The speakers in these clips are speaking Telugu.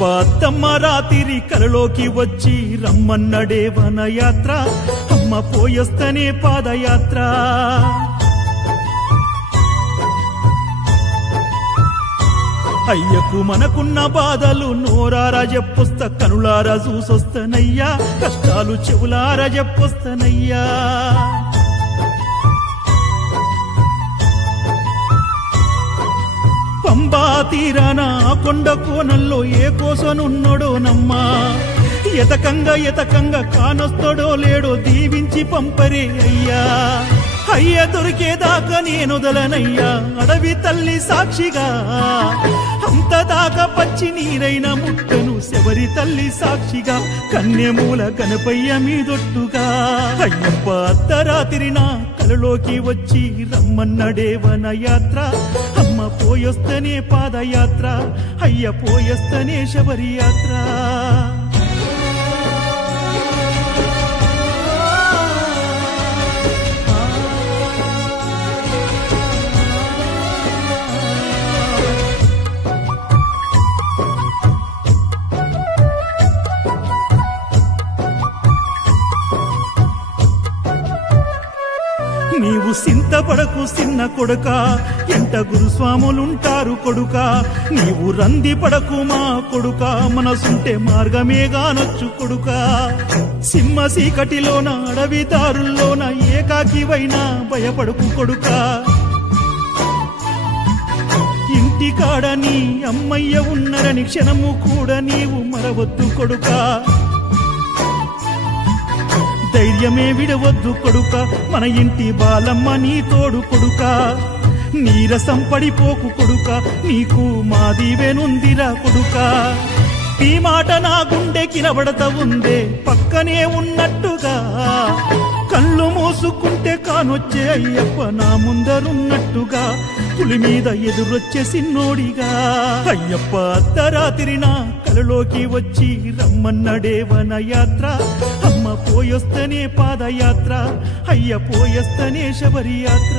అయ్యప్ప అత్తమ్మ రాత్రి కలలోకి వచ్చి రమ్మన్నడే వనయాత్ర, అమ్మ పోయొస్తనే పాదయాత్ర. అయ్యకు మనకున్న బాధలు నోరారా చెప్పొస్తా, కనులారా చూసొస్తనయ్యా, కష్టాలు చెవులారా చెప్పొస్తనయ్యా. పంబా తీరాన కొండ కోనల్లో ఏ కోసనున్నడోనమ్మా, ఎతకంగా కానొస్తాడో లేడో దీవించి పంపరే అయ్యా. అయ్య దొరికేదాకా నేనొదలనయ్యా, అడవి తల్లి సాక్షిగా, అంతదాకా పచ్చి నీరైన ముట్టను శబరి తల్లి సాక్షిగా, కన్యమూల గణపయ్య మీదొట్టుగా. అయ్యప్ప అర్ధరాత్రి నా కలలోకి వచ్చి రమ్మన్నడే వనయాత్ర, అమ్మ పోయొస్తనే పాదయాత్ర, అయ్య పోయొస్తనే శబరి యాత్ర. నీవు సింతపడకు సిన్న కొడుక, ఎంట గురుస్వాములుంటారు కొడుక. నీవు రంది పడకు మా కొడుక, మనసుంటే మార్గమే గానొచ్చు కొడుక. సింహ సీకటిలోన అడవి దారుల్లోన ఏకాకివైనా భయపడకు కొడుక. ఇంటికాడ నీ అమ్మయ్య ఉన్నరని క్షణము కూడా నీవు మరవద్దు కొడుక. ధైర్యమే విడవద్దు కొడుక, మన ఇంటి బాలమ్మ నీ తోడు కొడుక. నీరసం పడిపోకు కొడుక, నీకు మా దీవెనుందిరా కొడుక. ఈ మాట నా గుండె కినబడత ఉందే పక్కనే ఉన్నట్టుగా, కళ్ళు మూసుకుంటే కానొచ్చే అయ్యప్ప నా ముందరున్నట్టుగా, పులి మీద ఎదురొచ్చే సిన్నోడిగా. అయ్యప్ప అర్ధరాత్రి నా కలలోకి వచ్చి రమ్మన్నడే వనయాత్ర, అమ్మ పోయొస్తనే పాదయాత్ర, అయ్య పోయొస్తనే శబరి యాత్ర.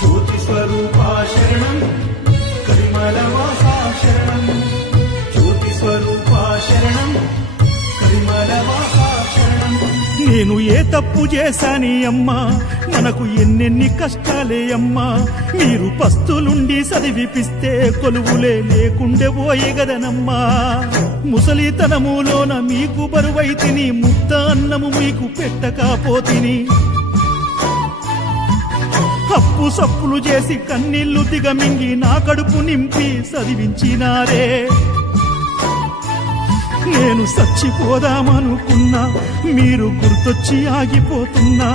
జ్యోతి స్వరూపా శరణం, కరిమల వాసా శరణం, జ్యోతి స్వరూపా శరణం, కరిమల వాసా శరణం. నేను ఏ తప్పు చేశాని అమ్మా, మనకు ఎన్నెన్ని కష్టాలే అమ్మా. మీరు పస్తులుండి చదివిపిస్తే కొలువులే లేకుండే పోయే గదనమ్మా. ముసలితనములోన మీకు బరువైతిని, ముద్ద అన్నము మీకు పెట్టకపోతిని. అప్పు సప్పులు చేసి కన్నీళ్లు దిగమింగి నా కడుపు నింపి చదివించినారే. నేను చచ్చిపోదామనుకున్నా, మీరు గుర్తొచ్చి ఆగిపోతున్నా.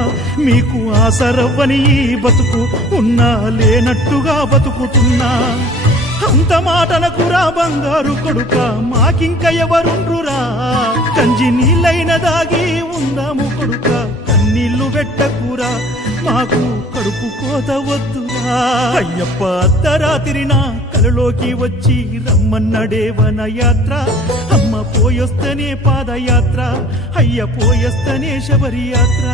మీకు ఆసరవ్వని ఈ బతుకు ఉన్నా లేనట్టుగా బతుకుతున్నా. అంత మాటలకురా బంగారు కొడుక, మాకింక ఎవరుండ్రురా. కంజి నీళ్ళైన దాగి ఉందాము కొడుక, కన్నీళ్లు పెట్టకురా, మాకు కడుపు కోత వద్దురా. అయ్యప్ప అర్ధరాత్రి నా కలలోకి వచ్చి రమ్మన్నడే వనయాత్ర, అమ్మ పోయొస్తనే పాదయాత్ర, అయ్య పోయొస్తనే శబరి యాత్ర.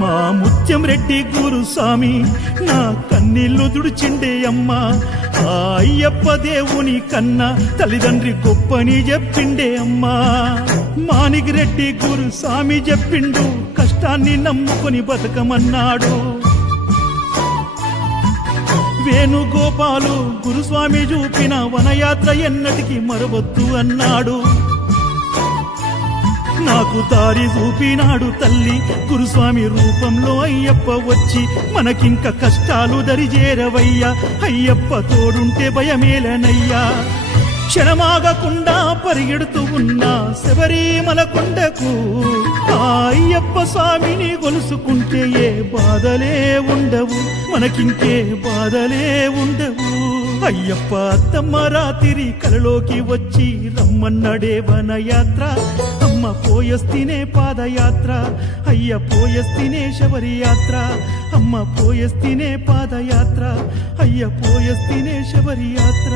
మా ముత్యం రెడ్డి గురుస్వామి నా కన్నీళ్లు దుడిచిండే అమ్మా. ఆ అయ్యప్ప దేవుని కన్నా తల్లిదండ్రి గొప్పని చెప్పిండే అమ్మా. మానిగిరెడ్డి గురుస్వామి చెప్పిండు, కష్టాన్ని నమ్ముకొని బతకమన్నాడు. వేణుగోపాలు గురుస్వామి చూపిన వనయాత్ర ఎన్నటికి మరవద్దు అన్నాడు. నాకు దారి చూపినాడు తల్లి గురుస్వామి రూపంలో అయ్యప్ప వచ్చి, మనకింక కష్టాలు దరిజేరవయ్యా, అయ్యప్ప తోడుంటే భయమేలనయ్యా. క్షణమాగకుండా పరిగెడుతూ ఉన్నా శబరిమల కొండకు, ఆ అయ్యప్ప స్వామిని గొలుసుకుంటే ఏ బాధలే ఉండవు, మనకింకే బాధలే ఉండవు. అయ్యప్ప అత్తమ్మ రాతిరి కలలోకి వచ్చి రమ్మన్నడే వనయాత్ర అమ్మ పోయస్తినే పాదయాత్ర అయ్య పోయస్తినే శబరి యాత్ర అమ్మ పోయస్తినే పాదయాత్ర అయ్య పోయస్తినే శబరి యాత్ర